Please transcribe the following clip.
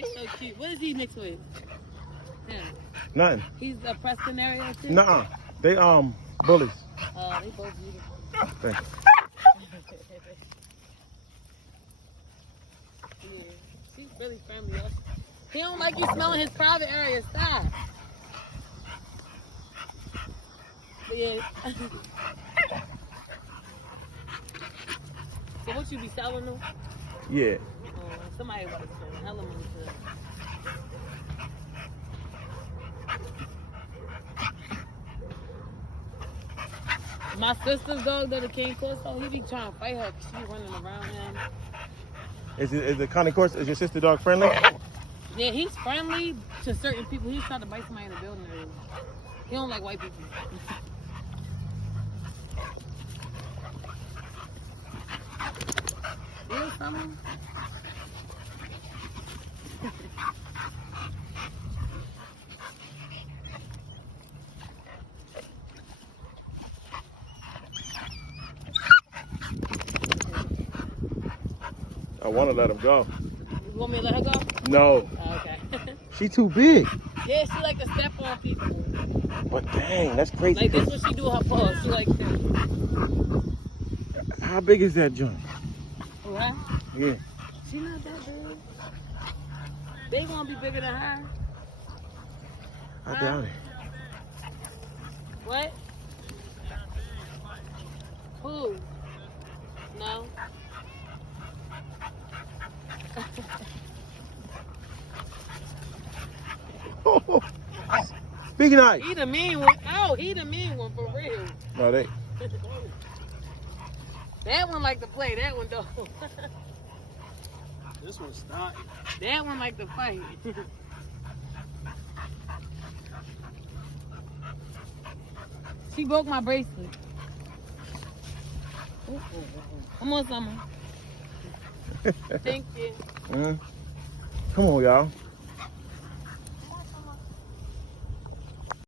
They so cute. What is he mixed with? Him. Nothing. He's a Preston area too? Nuh-uh. They bullies. They both beautiful. Thank you. Yeah, she's really friendly. He don't like you smelling his private area. Stop. Yeah. So what you be selling them? Yeah. Somebody about to spend hella money for that. My sister's dog, though, the King Corso, he be trying to fight her because she be running around him. Is the Connie Corso, is your sister dog friendly? Yeah, he's friendly to certain people. He's trying to bite somebody in the building. He don't like white people. Real summer? I want to let him go. You want me to let her go? No. Oh, okay. She too big. Yeah, she like to step on people. But dang, that's crazy. Like, that's what she do with her paws. She like that. How big is that joint? What? Yeah. She not that big. They gonna be bigger than her. I doubt it. What? Who? No. Big night. He the mean one. Oh, he the mean one for real. No, they. That one like to play. That one don't. This one's not. That one like to fight. She broke my bracelet. Come on, Summer. Thank you. Come on, y'all.